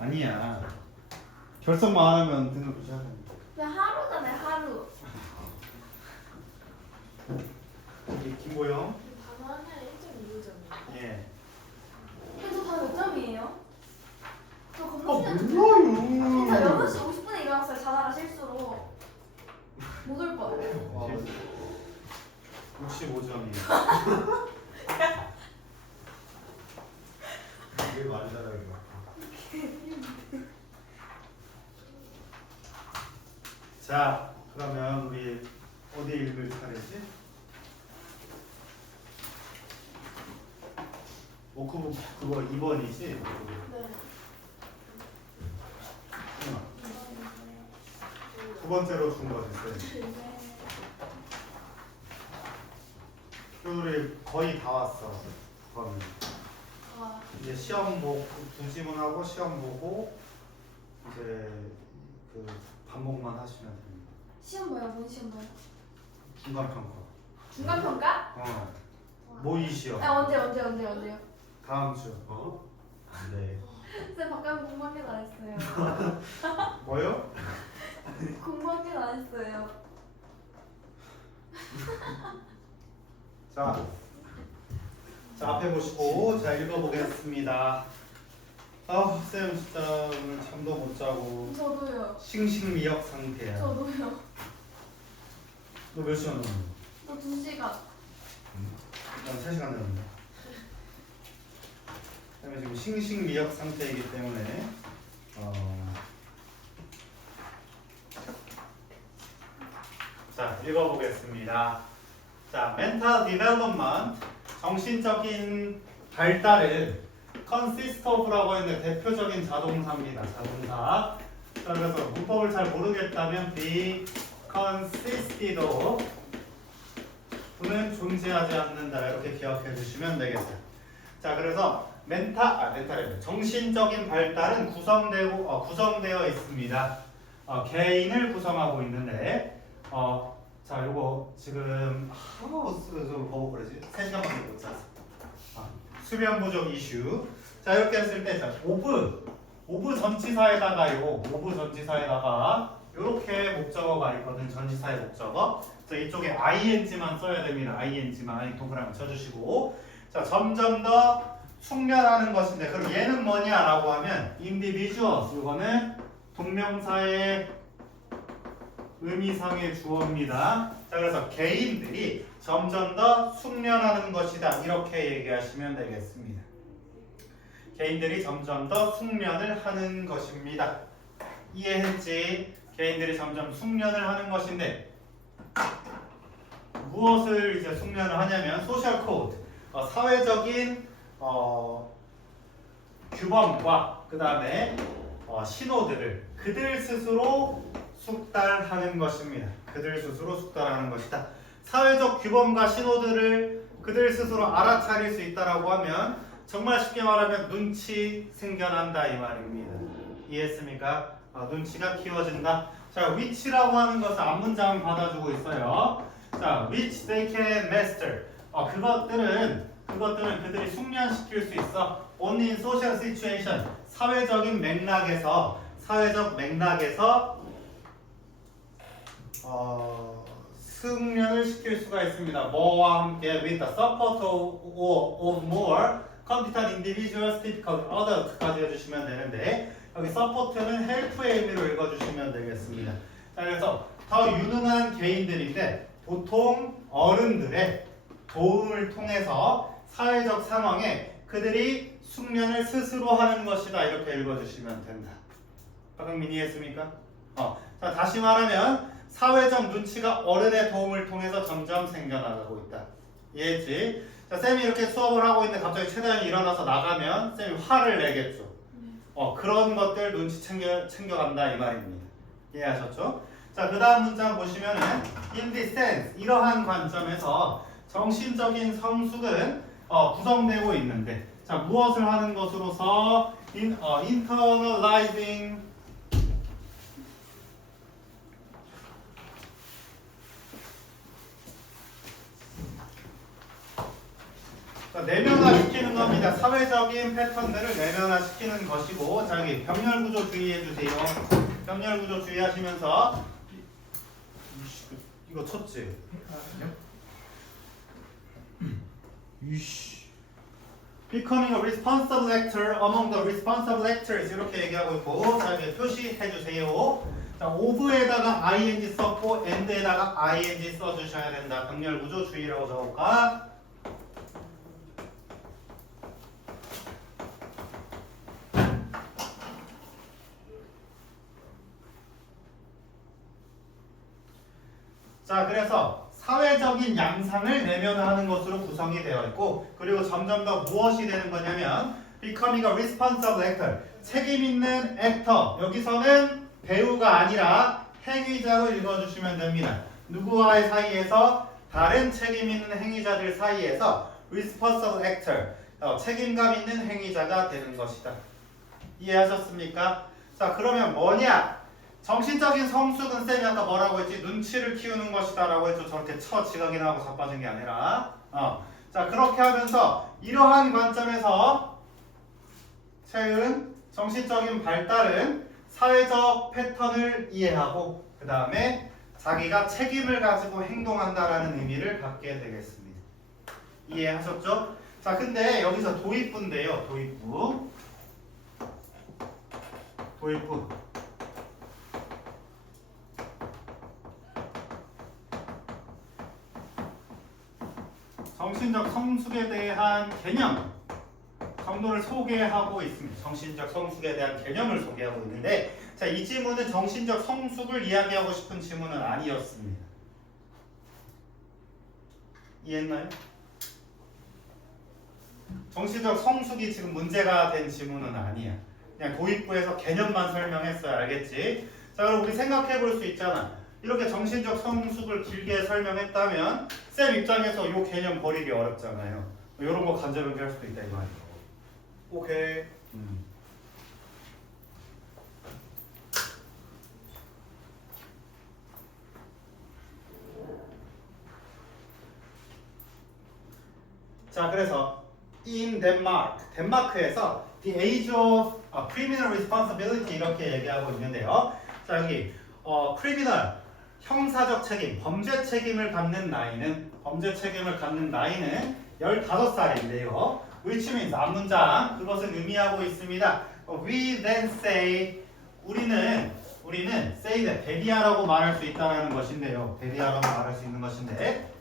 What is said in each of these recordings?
아니야. 결석만 안 하면 등급 교체해야 됩니다. 그냥 하루잖아요, 하루. 여기 김보영. 단어 하나에 1.25점이요. 예. 근데 저 다 몇 점이에요? 저 아 겁나 시간 몰라요. 저 6시 50분에 일어났어요, 자다가 실수로. 못 올 거예요. 65점이에요. 왜 많이 달라요? 자, 그러면 우리 어디 읽을 차례지? 워크북 그거 2번이지? 네. 두 번째로 준 거지, 쌤. 우리 거의 다 왔어. 거의. 아, 이제 시험 보고 두 지문하고 시험 보고 이제 그 반복만 하시면 됩니다. 시험 뭐야? 뭔 시험 뭐야? 중간 평가. 중간 평가? 모의 시험. 아, 언제요? 다음 주. 어? 네. 쌤 바깥 공부한 게 안 했어요. 뭐요? 공부한 게 안 했어요. 자, 앞에 보시고 자 읽어보겠습니다. 아, 쌤 진짜 오늘 잠도 못 자고 저도요. 싱싱미역 상태야. 저도요. 너 몇 시간 잤는데? 저 2시간. 난 3시간 잤는데. 그다음에 지금 싱싱미역 상태이기 때문에 자 읽어보겠습니다. 자, mental development 정신적인 발달은 consist of라고 했는데 대표적인 자동사입니다. 자동사. 자, 그래서 문법을 잘 모르겠다면 be consisted of 는 존재하지 않는다 이렇게 기억해 주시면 되겠어요. 자, 그래서 멘탈 정신적인 발달은 구성되어 있습니다. 개인을 구성하고 있는데 자, 요거 지금 뭐 그러지? 3시간밖에 못 잤어. 수면 부족 이슈. 자, 이렇게 했을 때 자, 오브 전치사에다가 요렇게 목적어가 있거든. 전치사의 목적어. 자, 이쪽에 ing만 써야 됩니다. ing만 동그라미 쳐주시고. 자, 점점 더 숙련하는 것인데 그럼 얘는 뭐냐라고 하면 individuals. 이거는 동명사의 의미상의 주어입니다. 자, 그래서 개인들이 점점 더 숙련하는 것이다. 이렇게 얘기하시면 되겠습니다. 개인들이 점점 더 숙련을 하는 것입니다. 이해했지? 개인들이 점점 숙련을 하는 것인데 무엇을 이제 숙련을 하냐면 소셜 코드, 사회적인 규범과 그 다음에 신호들을 그들 스스로 숙달하는 것입니다. 그들 스스로 숙달하는 것이다. 사회적 규범과 신호들을 그들 스스로 알아차릴 수 있다라고 하면 정말 쉽게 말하면 눈치 생겨난다 이 말입니다. 이해했습니까? 눈치가 키워진다. 자, which라고 하는 것은 앞문장 받아주고 있어요. 자, which they can master. 그것들은 그들이 숙련시킬 수 있어. only in social situation. 사회적 맥락에서 숙련을 시킬 수가 있습니다. 뭐와 함께 with the support of more competent individuals, typical adult까지 해주시면 되는데 여기 support는 help의 의미로 읽어주시면 되겠습니다. 자, 그래서 더 유능한 개인들인데 보통 어른들의 도움을 통해서 사회적 상황에 그들이 숙련을 스스로 하는 것이다. 이렇게 읽어주시면 된다. 박흥민 이해했습니까? 자, 다시 말하면 사회적 눈치가 어른의 도움을 통해서 점점 생겨나가고 있다. 이해했지? 자, 쌤이 이렇게 수업을 하고 있는데 갑자기 최다영이 일어나서 나가면 쌤이 화를 내겠죠. 그런 것들 눈치 챙겨간다 이 말입니다. 이해하셨죠? 자, 그 다음 문장 보시면은 in this sense 이러한 관점에서 정신적인 성숙은 구성되고 있는데 자, 무엇을 하는 것으로서 internalizing 자, 내면화시키는 겁니다. 사회적인 패턴들을 내면화시키는 것이고, 자 여기 병렬 구조 주의해 주세요. 병렬 구조 주의하시면서 이거 쳤지? 이씨. Becoming a responsible actor among the responsible actors 이렇게 얘기하고 있고, 자 여기 표시해 주세요. 자 of에다가 ing 썼고 and에다가 ing 써주셔야 된다. 병렬 구조 주의라고 적을까? 자 그래서 사회적인 양상을 내면화하는 것으로 구성이 되어 있고, 그리고 점점 더 무엇이 되는 거냐면 becoming a responsible actor, 책임 있는 액터. 여기서는 배우가 아니라 행위자로 읽어주시면 됩니다. 누구와의 사이에서? 다른 책임 있는 행위자들 사이에서 responsible actor, 책임감 있는 행위자가 되는 것이다. 이해하셨습니까? 자 그러면 뭐냐? 정신적인 성숙은 쌤이 아까 뭐라고 했지? 눈치를 키우는 것이다 라고 했죠. 저렇게 지각이나 하고 자빠진 게 아니라. 자 그렇게 하면서 이러한 관점에서 채은 정신적인 발달은 사회적 패턴을 이해하고 그 다음에 자기가 책임을 가지고 행동한다라는 의미를 갖게 되겠습니다. 이해하셨죠? 자 근데 여기서 도입부인데요. 도입부. 정신적 성숙에 대한 개념 정도를 소개하고 있습니다. 정신적 성숙에 대한 개념을 소개하고 있는데, 자, 이 지문은 정신적 성숙을 이야기하고 싶은 지문은 아니었습니다. 이해했나요? 정신적 성숙이 지금 문제가 된 지문은 아니야. 그냥 도입부에서 개념만 설명했어요. 알겠지? 자, 그럼 우리 생각해 볼 수 있잖아. 이렇게 정신적 성숙을 길게 설명했다면 쌤 입장에서 이 개념 버리기 어렵잖아요. 이런 거 간접 연결할 수도 있다 이 말이에요. 오케이. 자 그래서 in Denmark, 덴마크에서 the age of criminal responsibility 이렇게 얘기하고 있는데요. 자 여기 criminal 형사적 책임, 범죄 책임을 갖는 나이는 15살인데요. which means 앞문장 그것은 의미하고 있습니다. We then say 우리는 say that 대리하라고 말할 수 있다는 것인데요. 대리하라고 말할 수 있는 것인데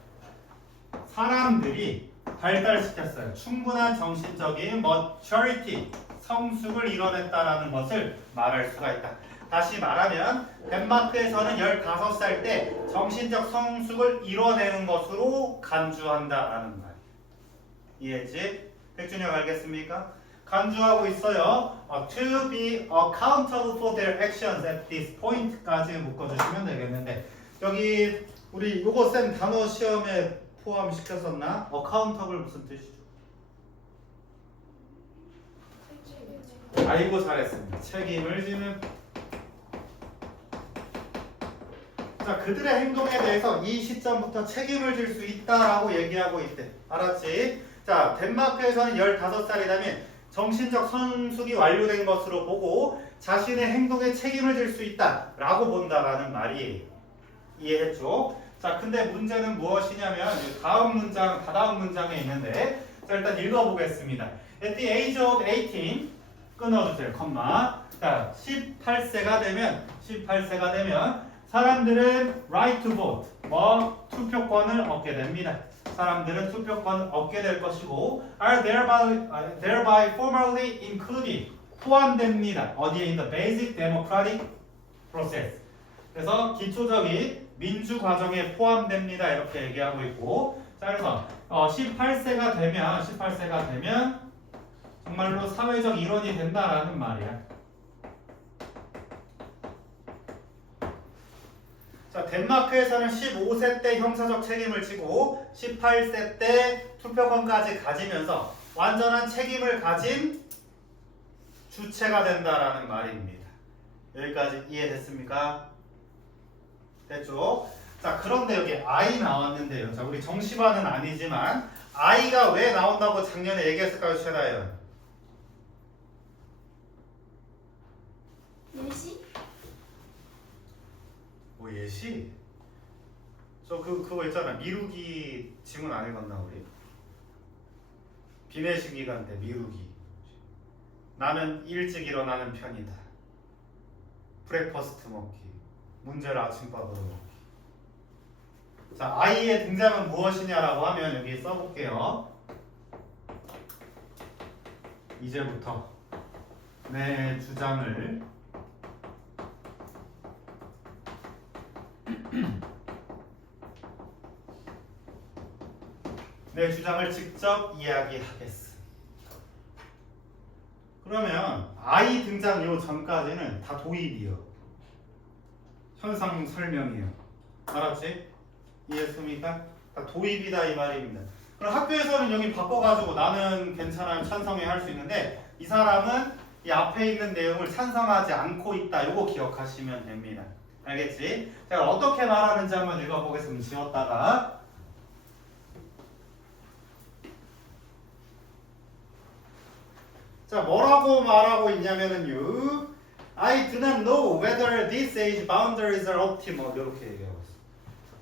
사람들이 발달시켰어요. 충분한 정신적인 maturity, 성숙을 이뤄냈다라는 것을 말할 수가 있다. 다시 말하면 덴마크에서는 15살 때 정신적 성숙을 이뤄내는 것으로 간주한다라는 말. 이해했지? 백준혁 알겠습니까? 간주하고 있어요. To be accountable for their actions at this point까지 묶어주시면 되겠는데, 여기 우리 요거 쌤 단어 시험에 포함시켰었나? accountable 무슨 뜻이죠? 아이고 잘했습니다. 책임을 지는. 자 그들의 행동에 대해서 이 시점부터 책임을 질 수 있다라고 얘기하고 있대. 알았지? 자 덴마크에서는 15살이라면 정신적 성숙이 완료된 것으로 보고 자신의 행동에 책임을 질 수 있다라고 본다라는 말이에요. 이해했죠? 자 근데 문제는 무엇이냐면 다음 문장에 있는데, 자 일단 읽어보겠습니다. At the age of 18 끊어주세요. 컴마. 자 18세가 되면 사람들은 right to vote, 투표권을 얻게 됩니다. 사람들은 투표권을 얻게 될 것이고 are thereby formally included, 포함됩니다. 어디에? in the basic democratic process. 그래서 기초적인 민주 과정에 포함됩니다. 이렇게 얘기하고 있고, 자 그래서 18세가 되면 정말로 사회적 일원이 된다라는 말이야. 자, 덴마크에서는 15세 때 형사적 책임을 지고 18세 때 투표권까지 가지면서 완전한 책임을 가진 주체가 된다라는 말입니다. 여기까지 이해됐습니까? 됐죠? 자, 그런데 여기 I 나왔는데요. 자, 우리 정시반은 아니지만 I가 왜 나온다고 작년에 얘기했을까요, 최다연? 예시? 뭐 예시? 그거 있잖아. 미루기 지문 안 읽었나 우리? 비내식 기간 때 미루기. 나는 일찍 일어나는 편이다. 브렉퍼스트 먹기. 문제를 아침밥으로 먹기. 자, I의 등장은 무엇이냐라고 하면 여기 써볼게요. 이제부터 내 주장을 내 주장을 직접 이야기하겠어. 그러면 I 등장 요 전까지는 다 도입이요. 현상 설명이요. 알았지? 이해했습니까? 다 도입이다 이 말입니다. 그럼 학교에서는 여기 바꿔가지고 나는 괜찮아요 찬성해 할 수 있는데 이 사람은 이 앞에 있는 내용을 찬성하지 않고 있다. 요거 기억하시면 됩니다. 알겠지? 제가 어떻게 말하는지 한번 읽어보겠습니다. 지웠다가 자, 뭐라고 말하고 있냐면은요. I do not know whether this age boundaries are optimal. 이렇게 얘기하고 있어요.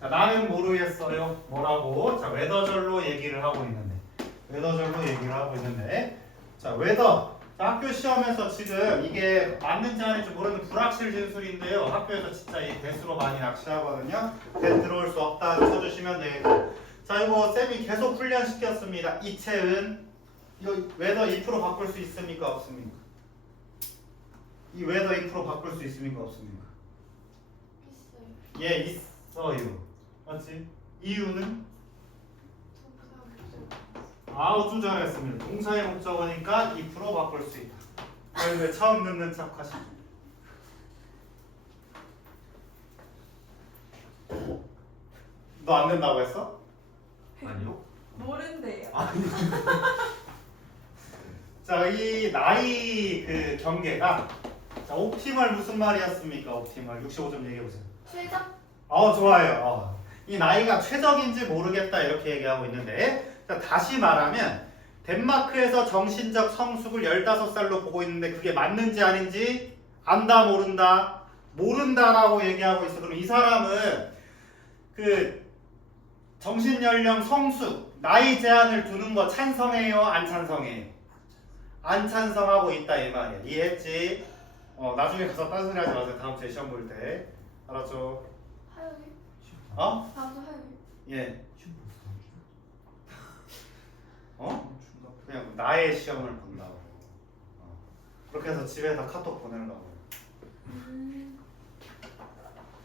자, 나는 모르겠어요. 뭐라고? 자, 웨더절로 얘기를 하고 있는데. 자, 웨더. 자, 학교 시험에서 지금 이게 맞는지 아닌지 모르는 불확실 진술인데요. 학교에서 진짜 이 대수로 많이 낚시하거든요. 대 들어올 수 없다 쳐주시면 되고. 자, 이거 쌤이 계속 훈련시켰습니다. 이채은. 이거 웨더 2% 바꿀 수 있습니까? 없습니까? 이 웨더 2% 바꿀 수 있습니까? 없습니까? 있어요. 예, 있어요. 맞지? 이유는? 아주 잘했습니다. 동사의 목적어니까 2% 바꿀 수 있다. 아니, 왜 처음 듣는 척 하시죠? 너 안 된다고 했어? 아니요? 모른대요. 자, 이 나이 그 경계가 자, 옵티멀 무슨 말이었습니까? 옵티멀 65점 얘기해 보세요. 최적? 좋아요. 이 나이가 최적인지 모르겠다 이렇게 얘기하고 있는데 자, 다시 말하면 덴마크에서 정신적 성숙을 15살로 보고 있는데 그게 맞는지 아닌지 안다 모른다 모른다라고 얘기하고 있어. 그럼 이 사람은 그 정신연령 성숙 나이 제한을 두는 거 찬성해요? 안 찬성해요? 안 찬성하고 있다 이 말이야. 이해했지? 나중에 가서 딴소리 하지 마세요. 다음 주에 시험 볼 때. 알았죠? 화요일? 다음 주 화요일? 예. 그냥 나의 시험을 본다고. 그렇게 해서 집에다 카톡 보내려고.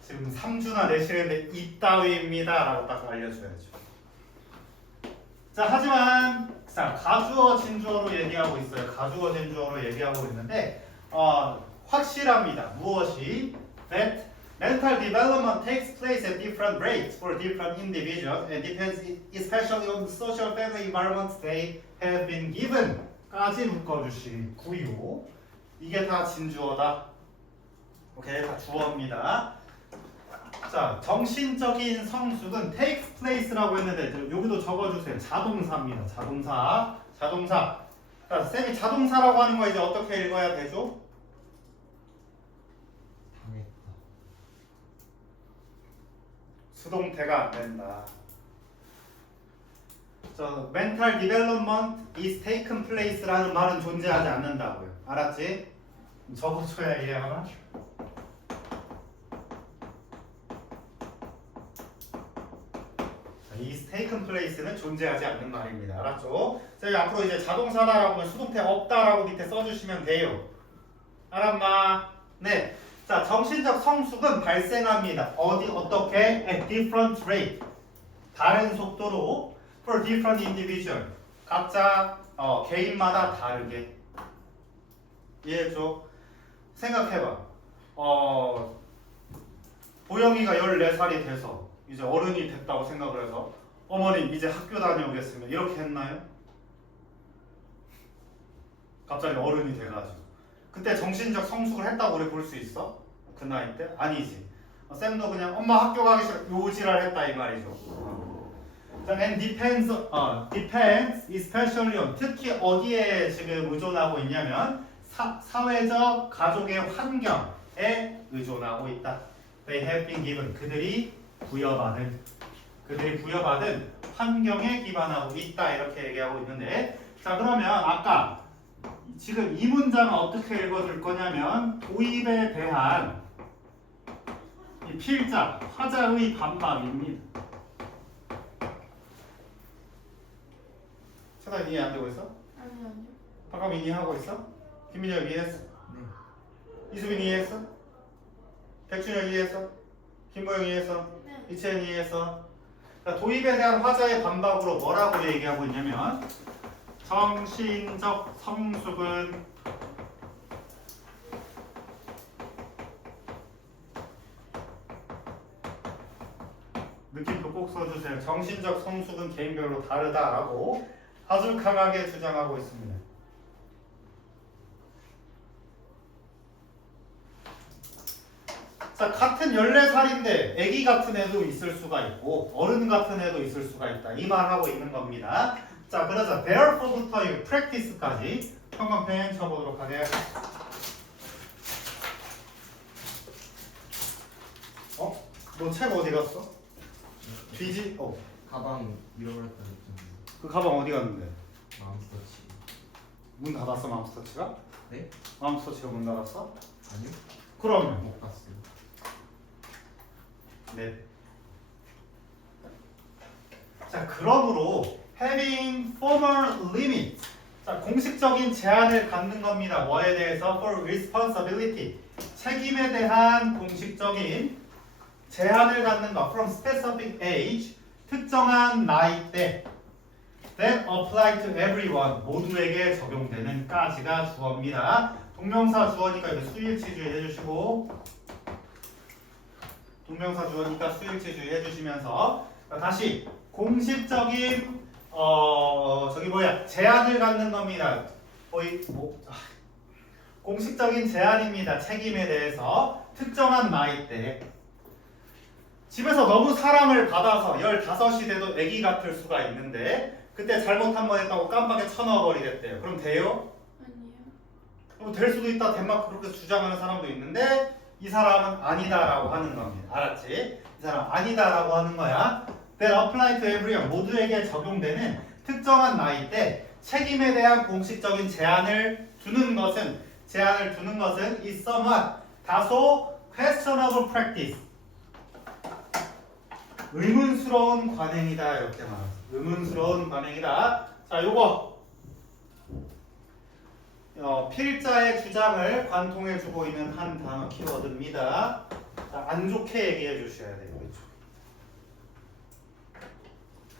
지금 3주나 내시는데 이따위입니다 라고 딱 알려줘야죠. 자, 하지만 자, 가주어 진주어로 얘기하고 있어요. 가주어 진주어로 얘기하고 있는데 확실합니다. 무엇이? That mental development takes place at different rates for different individuals and depends especially on the social family environments they have been given. 까지 묶어주시고요. 이게 다 진주어다. 오케이, 다 주어입니다. 자, 정신적인 성숙은 takes place라고 했는데 여기도 적어주세요. 자동사입니다. 자동사. 자, 쌤이 자동사라고 하는 거 이제 어떻게 읽어야 되죠? 당했다. 수동태가 안 된다. 저 mental development is taken place라는 말은 존재하지 않는다고요. 알았지? 적어줘야 이해하나? is taken place는 존재하지 않는 말입니다. 알았죠? 자, 앞으로 이제 자동사다라고 하면 수동태 없다라고 밑에 써주시면 돼요. 알았나? 네. 자, 정신적 성숙은 발생합니다. 어떻게? At different rate. 다른 속도로 for different individual. 각자 개인마다 다르게. 이해했죠? 생각해봐. 보영이가 14살이 돼서 이제 어른이 됐다고 생각을 해서 어머님 이제 학교 다녀오겠습니다. 이렇게 했나요? 갑자기 어른이 돼가지고 그때 정신적 성숙을 했다고 우리 볼 수 있어? 그 나이 때? 아니지. 쌤도 그냥 엄마 학교 가기 싫어 요지랄 했다 이 말이죠. 자, and depends especially on 특히 어디에 지금 의존하고 있냐면 사회적 가족의 환경에 의존하고 있다. They have been given 그들이 부여받은 환경에 기반하고 있다 이렇게 얘기하고 있는데 자 그러면 아까 지금 이 문장은 어떻게 읽어줄 거냐면 도입에 대한 이 필자 화자의 반박입니다. 차단 이해 안 되고 있어? 아니요. 박감 이해하고 있어? 김민혁 이해했어? 네. 이수빈 이해했어? 백준혁 이해했어? 김보영 이해했어? 네. 이채연 이해했어? 자, 도입에 대한 화자의 반박으로 뭐라고 얘기하고 있냐면 정신적 성숙은 느낌표 꼭 써주세요. 정신적 성숙은 개인별로 다르다라고 아주 강하게 주장하고 있습니다. 자, 같은 14살인데 아기 같은 애도 있을 수가 있고 어른 같은 애도 있을 수가 있다. 이 말하고 있는 겁니다. 자, 그래서 therefore부터 이 practice까지 평범펜 쳐보도록 하겠습니다. 너 책 어디 갔어? 뒤지? 가방 잃어버렸다 했잖아요. 그 가방 어디 갔는데? 맘스터치. 문 닫았어 맘스터치가? 네? 맘스터치가 문 닫았어? 아니요? 그러면 못 봤어요. 네. 자, 그러므로 having formal limit. 자, 공식적인 제한을 갖는 겁니다. 뭐에 대해서? For responsibility. 책임에 대한 공식적인 제한을 갖는 것. From specific age. 특정한 나이대. That apply to everyone. 모두에게 적용되는 까지가 주어입니다. 동명사 주어니까 이거 수일치주의 해주시고 동명사 주어니까 수일치주의 해주시면서 다시 공식적인 제한을 갖는 겁니다. 공식적인 제한입니다. 책임에 대해서 특정한 나이대 집에서 너무 사랑을 받아서 15이 돼도 아기 같을 수가 있는데 그때 잘못 한 번 했다고 깜빡에 쳐넣어버리겠대요. 그럼 돼요? 아니요. 될 수도 있다. 덴마크 그렇게 주장하는 사람도 있는데 이 사람은 아니다라고 하는 겁니다. 알았지? 이 사람 아니다라고 하는 거야. That apply to everyone. 모두에게 적용되는 특정한 나이 때 책임에 대한 공식적인 제한을 두는 것은 is somewhat 다소 questionable practice. 의문스러운 관행이다 이렇게 말합니다. 의문스러운 관행이다. 자, 요거 필자의 주장을 관통해주고 있는 한 단어 키워드입니다. 자, 안 좋게 얘기해 주셔야 돼요.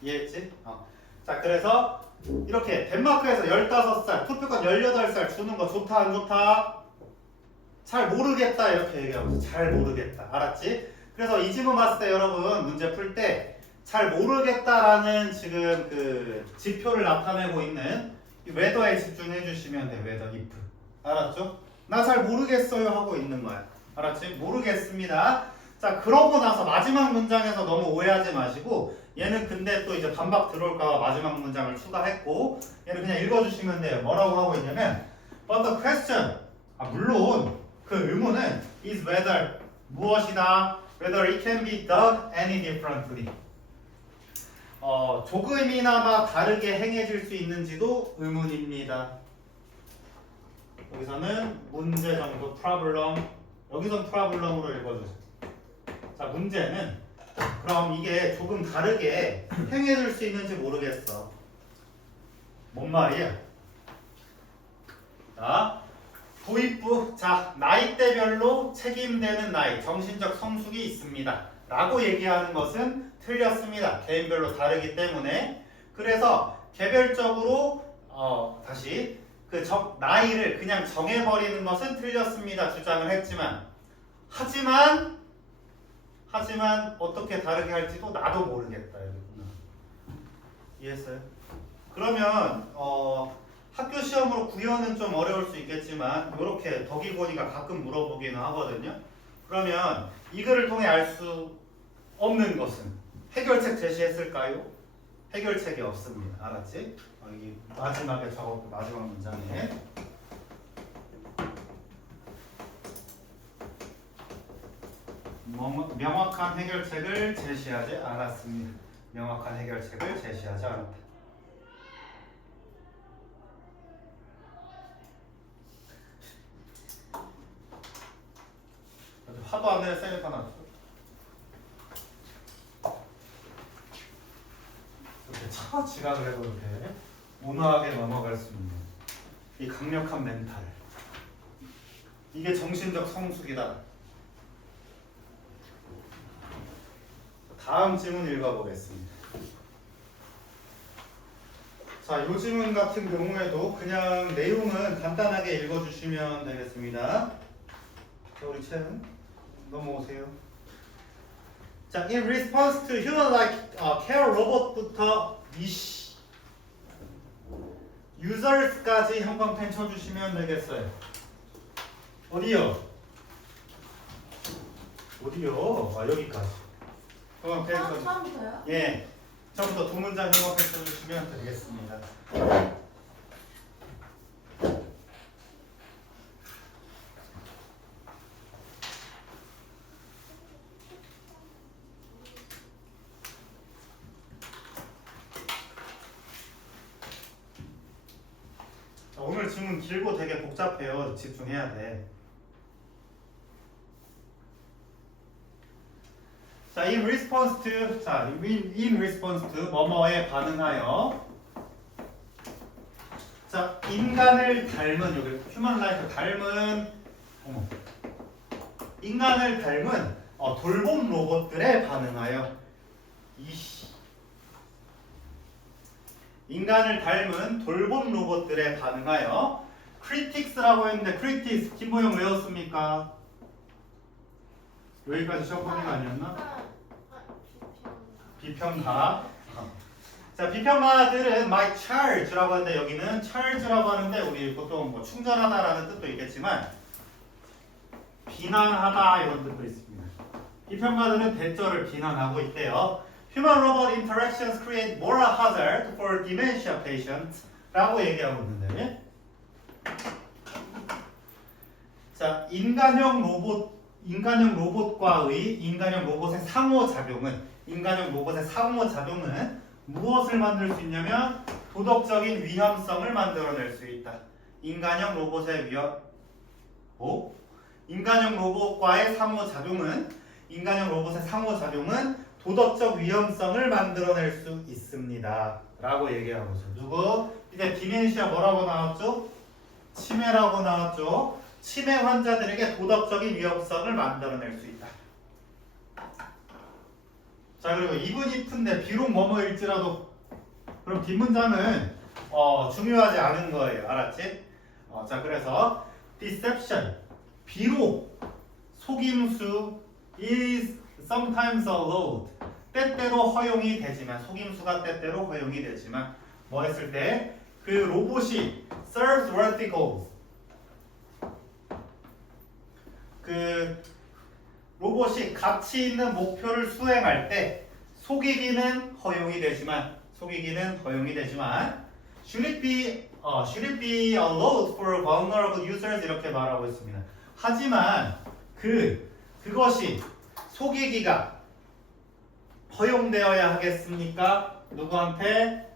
이해했지? 자, 그래서 이렇게 덴마크에서 15살, 투표권 18살 주는 거 좋다 안 좋다? 잘 모르겠다 이렇게 얘기하고 있어. 잘 모르겠다. 알았지? 그래서 이 지문 봤을 때 여러분 문제 풀 때 잘 모르겠다라는 지금 그 지표를 나타내고 있는 웨더에 집중해 주시면 돼. 웨더 if. 알았죠? 나 잘 모르겠어요 하고 있는 거야. 알았지? 모르겠습니다. 자, 그러고 나서 마지막 문장에서 너무 오해하지 마시고 얘는 근데 또 이제 반박 들어올까 봐 마지막 문장을 추가했고 얘는 그냥 읽어주시면 돼요. 뭐라고 하고 있냐면 But the question 물론 그 의문은 is whether 무엇이다 whether it can be done any differently 조금이나마 다르게 행해질 수 있는지도 의문입니다. 여기서는 문제 정도 problem 여기선 problem으로 읽어주세요. 자, 문제는 그럼 이게 조금 다르게 행해질 수 있는지 모르겠어. 뭔 말이야? 자, 도입부. 자, 나이대별로 책임되는 나이, 정신적 성숙이 있습니다. 라고 얘기하는 것은 틀렸습니다. 개인별로 다르기 때문에. 그래서 개별적으로 다시 그 나이를 그냥 정해버리는 것은 틀렸습니다. 주장을 했지만 하지만 어떻게 다르게 할지도 나도 모르겠다. 이해했어요? 그러면 학교 시험으로 구현은 좀 어려울 수 있겠지만 이렇게 덕이보니가 가끔 물어보기는 하거든요. 그러면 이 글을 통해 알 수 없는 것은 해결책 제시했을까요? 해결책이 없습니다. 알았지? 여기 마지막에 적었고 마지막 문장에 명확한 해결책을 제시하지 않았습니다. 명확한 해결책을 제시하지 않았다. 화도 안 내려 세니까 나 이렇게 차 지각을 해도 이렇게 온화하게 넘어갈 수 있는 이 강력한 멘탈, 이게 정신적 성숙이다. 다음 질문 읽어보겠습니다. 자, 이 질문 같은 경우에도 그냥 내용은 간단하게 읽어주시면 되겠습니다. 자, 우리 채은 넘어오세요. 자, in response to human-like care robot부터 users까지 형광펜 쳐주시면 되겠어요. 어디요? 어디요? 아, 여기까지. 형광펜 쳐주시면. 처음부터요? 예, 처음부터 두 문장 형광펜 쳐주시면 되겠습니다. 오늘 질문 길고 되게 복잡해요. 집중해야 돼. 자, in response to, 자, in response to 뭐뭐에 반응하여. 자, 인간을 닮은 여기 human like 닮은 인간을 닮은 돌봄 로봇들에 반응하여. 인간을 닮은 돌봄 로봇들에 반응하여 critics라고 했는데 critics 김보영 외웠습니까? 여기까지 시험 보는 거 아니었나? 비평가. 자, 비평가들은 my charge라고 하는데 여기는 charge라고 하는데 우리 보통 뭐 충전하다라는 뜻도 있겠지만 비난하다 이런 뜻도 있습니다. 비평가들은 대절을 비난하고 있대요. Human-robot interactions create moral hazard for dementia patients 라고 얘기하고 있는데, 자, 인간형 로봇과의 인간형 로봇의 상호작용은 무엇을 만들 수 있냐면 도덕적인 위험성을 만들어낼 수 있다. 인간형 로봇과의 상호작용은 도덕적 위험성을 만들어낼 수 있습니다. 라고 얘기하고 있어요. 누구? 이제 디멘시아 뭐라고 나왔죠? 치매라고 나왔죠? 치매 환자들에게 도덕적인 위험성을 만들어낼 수 있다. 자, 그리고 even if인데 비록 뭐뭐일지라도 그럼 뒷문장은 중요하지 않은 거예요. 알았지? 자, 그래서 deception 비록 속임수 is sometimes allowed 때때로 허용이 되지만 속임수가 때때로 허용이 되지만 뭐 했을 때 그 로봇이 serves worthy goals 그 로봇이 가치 있는 목표를 수행할 때 속이기는 허용이 되지만 should it be allowed for vulnerable users 이렇게 말하고 있습니다. 하지만 그것이 속이기가 허용되어야 하겠습니까? 누구한테?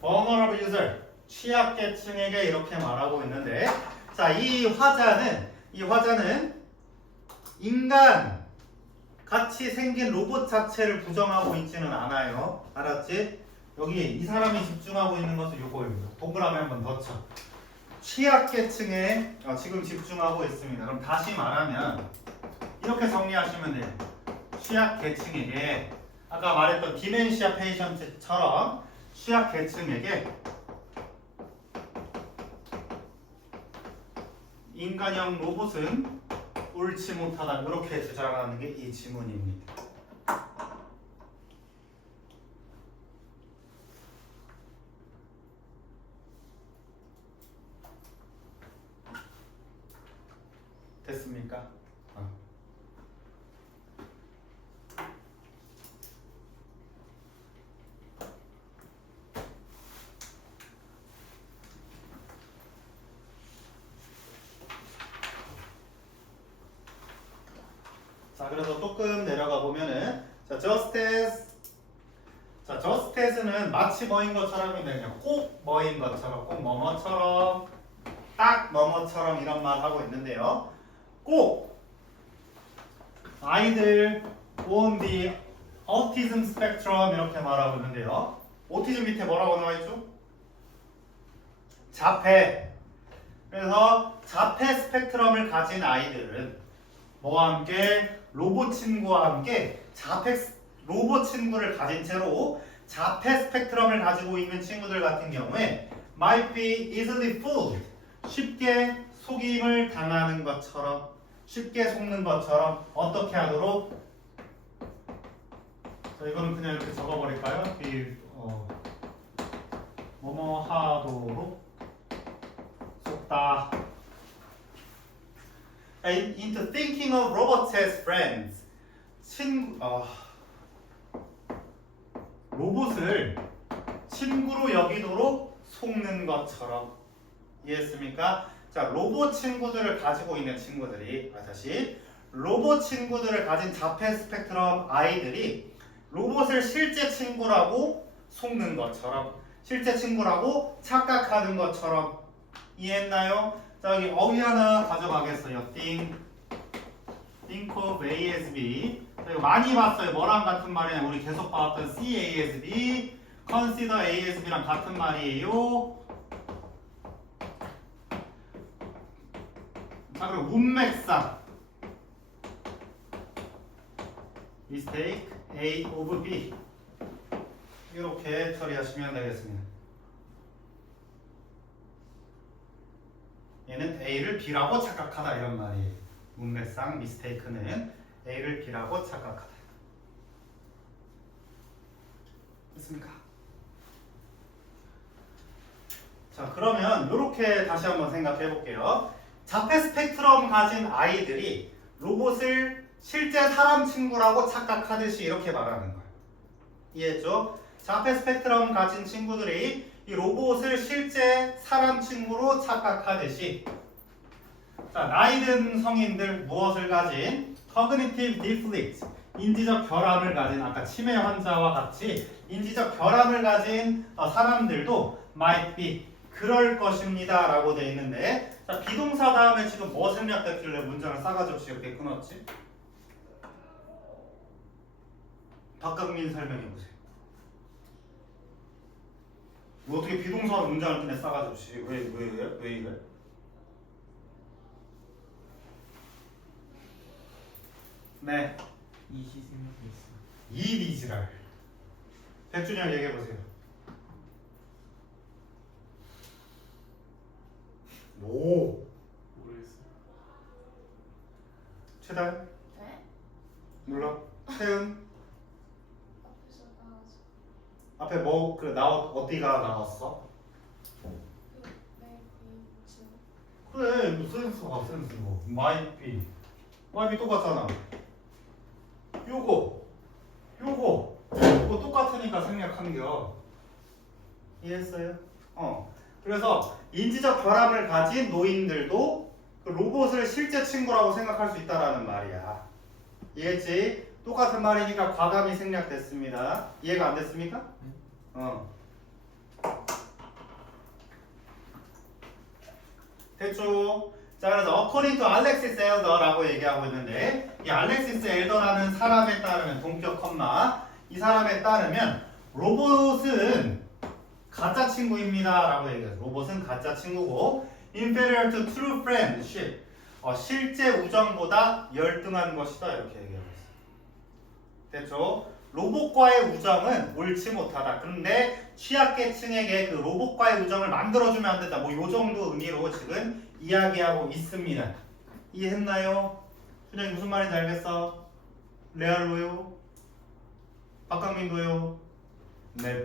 vulnerable user 취약계층에게 이렇게 말하고 있는데, 자, 이 화자는 인간 같이 생긴 로봇 자체를 부정하고 있지는 않아요. 알았지? 여기 이 사람이 집중하고 있는 것은 요거입니다. 동그라미 한번 더 쳐. 취약계층에 지금 집중하고 있습니다. 그럼 다시 말하면 이렇게 정리하시면 돼요. 취약계층에게 아까 말했던 디멘시아 페이션트처럼 취약계층에게 인간형 로봇은 옳지 못하다 이렇게 주장하는 게 이 지문입니다. 됐습니까? 자, 그래서 조금 내려가 보면은 자, just as는 마치 뭐인 것처럼인데 그냥 꼭 뭐인 것처럼, 꼭 뭐뭐처럼, 딱 뭐뭐처럼 이런 말 하고 있는데요. 꼭 아이들 on the autism spectrum 이렇게 말하고 있는데요. 오티즘 밑에 뭐라고 나와 있죠? 자폐. 그래서 자폐 스펙트럼을 가진 아이들은 뭐와 함께 로봇 친구와 함께 로봇 친구를 가진 채로 자폐 스펙트럼을 가지고 있는 친구들 같은 경우에 might be easily fooled. 쉽게 속임을 당하는 것처럼, 쉽게 속는 것처럼 어떻게 하도록? 자, 이거는 그냥 이렇게 적어버릴까요? 뭐뭐 하도록 속다. Into thinking of robots as friends. 로봇을 친구로 여기도록 속는 것처럼. 이해했습니까? 자, 로봇 친구들을 가지고 있는 친구들이, 다시 로봇 친구들을 가진 자폐 스펙트럼 아이들이 로봇을 실제 친구라고 속는 것처럼, 실제 친구라고 착각하는 것처럼. 이해했나요? 자, 여기 어휘 하나 가져가겠어요. think of A as B. 자, 이거 많이 봤어요. 뭐랑 같은 말이냐? 우리 계속 봤던 see A as B, consider A as B랑 같은 말이에요. 자, 그리고 문맥상 mistake A of B 이렇게 처리하시면 되겠습니다. 얘는 A를 B라고 착각하다 이런 말이에요. 문맥상 mistake는 A를 B라고 착각하다. 됐습니까? 자, 그러면 이렇게 다시 한번 생각해 볼게요. 자폐 스펙트럼 가진 아이들이 로봇을 실제 사람 친구라고 착각하듯이 이렇게 말하는 거예요. 이해했죠? 자폐 스펙트럼 가진 친구들이 이 로봇을 실제 사람 친구로 착각하듯이. 자, 나이 든 성인들 무엇을 가진? cognitive defect, 인지적 결함을 가진, 아까 치매 환자와 같이 인지적 결함을 가진 사람들도 might be, 그럴 것입니다 라고 돼 있는데, 자, 비동사 다음에 지금 뭐 생략됐길래 문장을 싸가지 없이 이렇게 끊었지? 박강민 설명해 보세요. 뭐 어떻게 비동사로 문장을 꺼내 싸가지 없이? 왜 이래? 네. 이시 생각했어. 이리지랄. 백준영 얘기해 보세요. 오. 모르겠어. 최다현? 네? 몰라? 태은? 앞에서 나와서 앞에 뭐 어디가 나왔어? 그래, 이거 센스가 센스고. might be 똑같잖아. 요거 똑같으니까 생략한겨. 이해했어요? 그래서 인지적 결함을 가진 노인들도 그 로봇을 실제 친구라고 생각할 수 있다라는 말이야. 이해했지? 똑같은 말이니까 과감히 생략됐습니다. 이해가 안 됐습니까? 됐죠? 자, 그래서 according to Alexis Elder라고 얘기하고 있는데, 이 알렉시스 엘더라는 사람에 따르면, 동격 컴마, 이 사람에 따르면 로봇은 가짜 친구입니다 라고 얘기해요. 로봇은 가짜 친구고 inferior to true friendship, 실제 우정보다 열등한 것이다 이렇게 얘기하고 있어요. 됐죠? 로봇과의 우정은 옳지 못하다. 그런데 취약계층에게 그 로봇과의 우정을 만들어주면 안 된다. 뭐 이 정도 의미로 지금 이야기하고 있습니다. 이해했나요? 준영이 무슨 말인지 알겠어? 레알로요? 박강민도요? 네.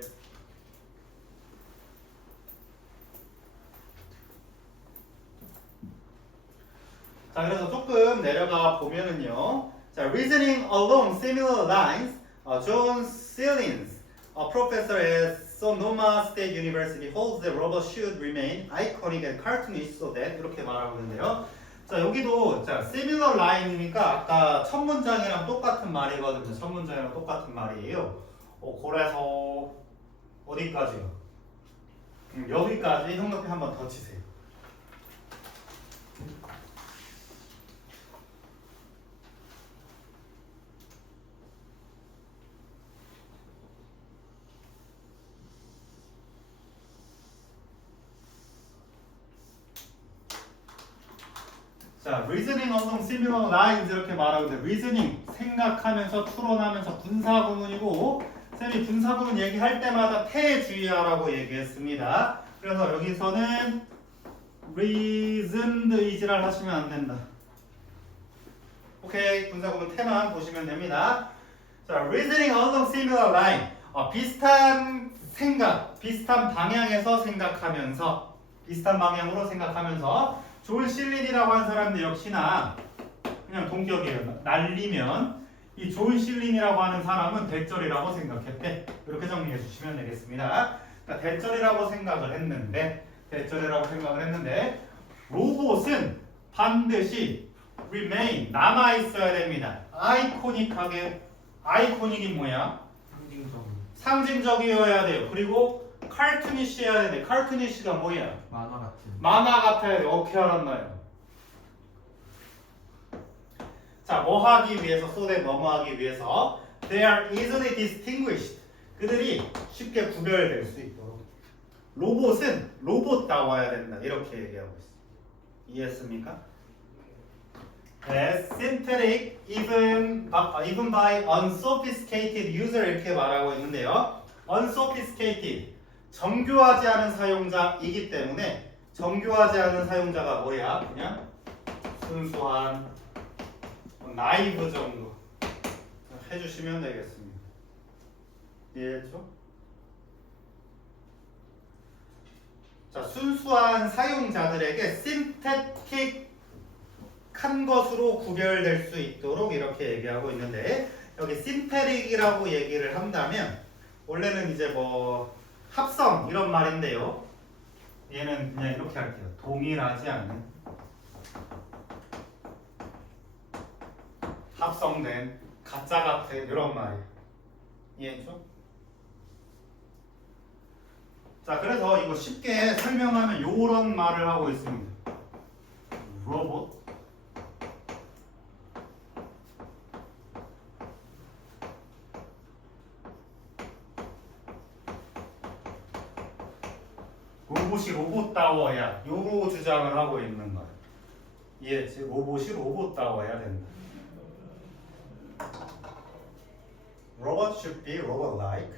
자, 그래서 조금 내려가 보면은요. 자, reasoning along similar lines, John Sillins, a professor at Sonoma State University, holds that robots should remain iconic and cartoonish so that 이렇게 말하고 있는데요. 자 여기도 자 similar line이니까 아까 첫 문장이랑 똑같은 말이거든요. 첫 문장이랑 똑같은 말이에요. 그래서 어디까지요? 여기까지 형광펜 한 번 더 치세요. 자, reasoning along similar lines 이렇게 말하거든요. reasoning 생각하면서 추론하면서 분사구문이고 쌤이 분사구문 얘기할 때마다 태에 주의하라고 얘기했습니다. 그래서 여기서는 reasoned 이지랄 하시면 안 된다. 오케이, 분사구문 태만 보시면 됩니다. 자, reasoning along similar line 비슷한 생각, 비슷한 방향에서 생각하면서 비슷한 방향으로 생각하면서 존 실린이라고 하는 사람들 역시나 그냥 동격이에요. 날리면 이 존 실린이라고 하는 사람은 대절이라고 생각했대. 이렇게 정리해 주시면 되겠습니다. 그러니까 대절이라고 생각을 했는데 로봇은 반드시 remain 남아 있어야 됩니다. 아이코닉하게 아이코닉이 뭐야? 상징적이어야 돼요. 그리고 칼투니시해야 돼. 칼투니시가 뭐야? 만화 같은. 만화 같아야 돼. 어떻게 알았나요? 자, 뭐 하기 위해서, 소대 뭐뭐 하기 위해서 they are easily distinguished. 그들이 쉽게 구별될 수 있도록 로봇은 로봇다워야 된다. 이렇게 얘기하고 있어요. 이해했습니까? 네, synthetic even by unsophisticated user 이렇게 말하고 있는데요. unsophisticated 정교하지 않은 사용자이기 때문에 정교하지 않은 사용자가 뭐야? 그냥 순수한 나이브 정도 해주시면 되겠습니다. 이해했죠? 자, 순수한 사용자들에게 synthetic 한 것으로 구별될 수 있도록 이렇게 얘기하고 있는데 여기 synthetic이라고 얘기를 한다면 원래는 이제 뭐 합성 이런 말인데요. 얘는 그냥 이렇게 할게요. 동일하지 않은 합성된 가짜 같은 이런 말이에요. 이해했죠? 자, 그래서 이거 쉽게 설명하면 요런 말을 하고 있습니다. 로봇 로봇이 로봇다워야 요로 주장을 하고 있는 거예요. 이해했지? 로봇이 로봇다워야 된다. Robot should be robot-like.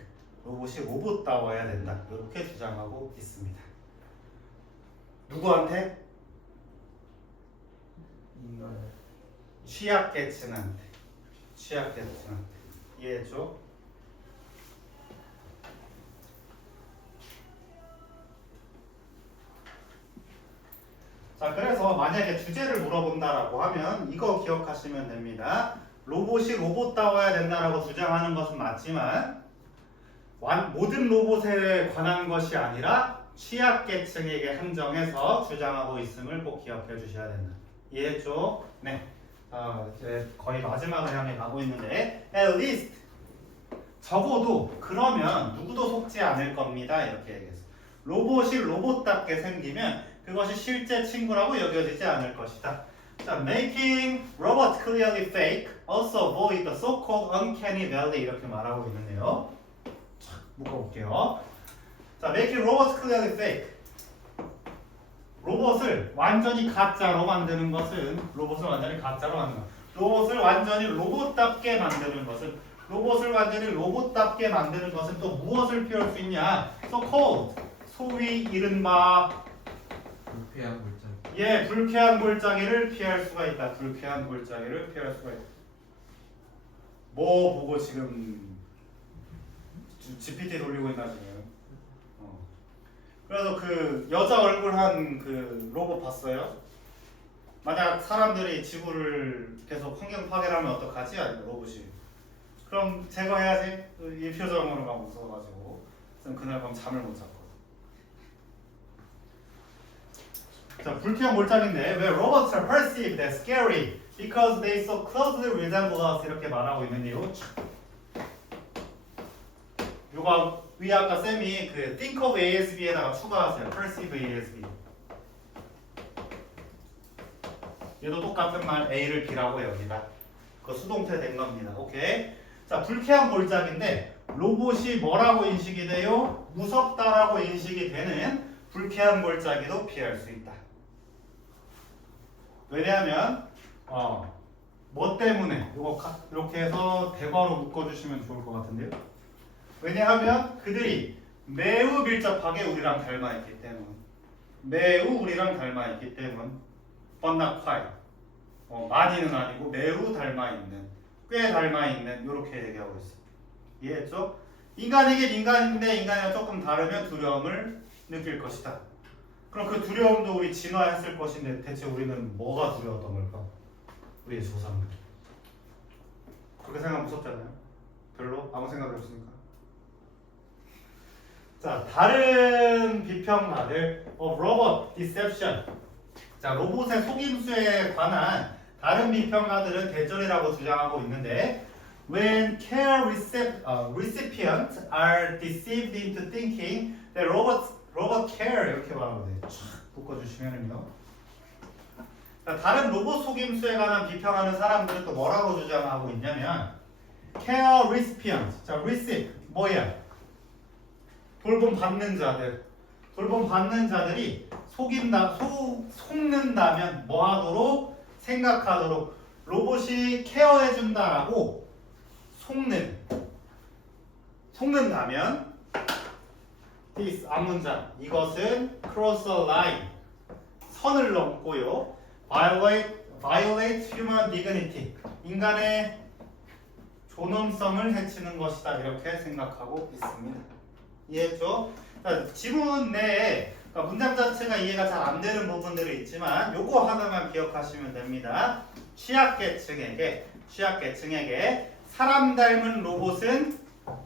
로봇이 로봇다워야 된다. 이렇게 주장하고 있습니다. 누구한테? 취약계층한테. 취약계층한테. 이해했죠? 자, 그래서 만약에 주제를 물어본다라고 하면 이거 기억하시면 됩니다. 로봇이 로봇다워야 된다라고 주장하는 것은 맞지만 모든 로봇에 관한 것이 아니라 취약계층에게 한정해서 주장하고 있음을 꼭 기억해 주셔야 된다. 이해했죠? 네. 이제 거의 마지막을 향해 가고 있는데 at least 적어도 그러면 누구도 속지 않을 겁니다. 이렇게 얘기했어요. 로봇이 로봇답게 생기면 그것이 실제 친구라고 여겨지지 않을 것이다. 자, making robots clearly fake also avoid the so-called uncanny valley 이렇게 말하고 있는데요. 묶어볼게요. 자, making robots clearly fake. 로봇을 완전히 가짜로 만드는 것은 로봇을 완전히 로봇답게 만드는 것은 또 무엇을 피할 수 있냐? so-called 소위 이른바 불쾌한 골짜기. 예, 불쾌한 골짜기를 피할 수가 있다. 뭐 보고 지금 GPT 돌리고 있나 지금. 그래서 그 여자 얼굴 한 그 로봇 봤어요? 만약 사람들이 지구를 계속 환경 파괴를 하면 어떡하지? 아니 로봇이. 그럼 제거해야지. 이 표정으로 막 웃어가지고 그날 밤 잠을 못 잤거든. 자, 불쾌한 몰장인데 왜 robots are perceived as scary because they so closely resemble us 이렇게 말하고 있는데요. 요거 위 아까 쌤이 그 think of ASB에다가 추가하세요. perceive ASB. 얘도 똑같은 말 A를 B라고 여기다. 그 수동태 된 겁니다. 오케이. 자, 불쾌한 몰장인데 로봇이 뭐라고 인식이 돼요? 무섭다라고 인식이 되는 불쾌한 몰장이도 피할 수 있다. 왜냐하면 뭐 때문에 이거 이렇게 해서 대괄호 묶어주시면 좋을 것 같은데요. 왜냐하면 그들이 매우 밀접하게 우리랑 닮아있기 때문. 매우 우리랑 닮아있기 때문. but not quite. 많이는 아니고 매우 닮아있는, 꽤 닮아있는 이렇게 얘기하고 있어요. 이해했죠? 인간이긴 인간인데 인간이랑 조금 다르면 두려움을 느낄 것이다. 그럼 그 두려움도 우리 진화했을 것인데 대체 우리는 뭐가 두려웠던 걸까? 우리의 조상들. 그렇게 생각하면 무섭잖아요. 별로 아무 생각 없으니까. 자, 다른 비평가들 of robot deception. 자, 로봇의 속임수에 관한 다른 비평가들은 대절이라고 주장하고 있는데 when care recipients are deceived into thinking that robot care 이렇게 말하면 돼요. 촥 묶어주시면은요. 자, 다른 로봇 속임수에 관한 비평하는 사람들은 또 뭐라고 주장하고 있냐면 care recipient. 자, receive 뭐야? 돌봄 받는 자들. 돌봄 받는 자들이 속는다면 뭐 하도록? 생각하도록 로봇이 케어해준다라고 속는다면 this 앞문장 이것은 cross a line 선을 넘고요 violate human dignity 인간의 존엄성을 해치는 것이다 이렇게 생각하고 있습니다. 이해했죠? 지문 내에 그러니까 문장 자체가 이해가 잘 안 되는 부분들이 있지만 요거 하나만 기억하시면 됩니다. 취약계층에게 사람 닮은 로봇은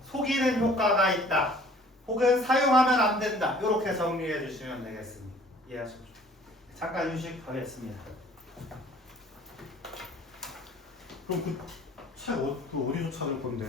속이는 효과가 있다. 혹은 사용하면 안 된다. 이렇게 정리해 주시면 되겠습니다. 이해하셨죠? 잠깐 휴식하겠습니다. 그럼 그 책 어디서 찾을 건데?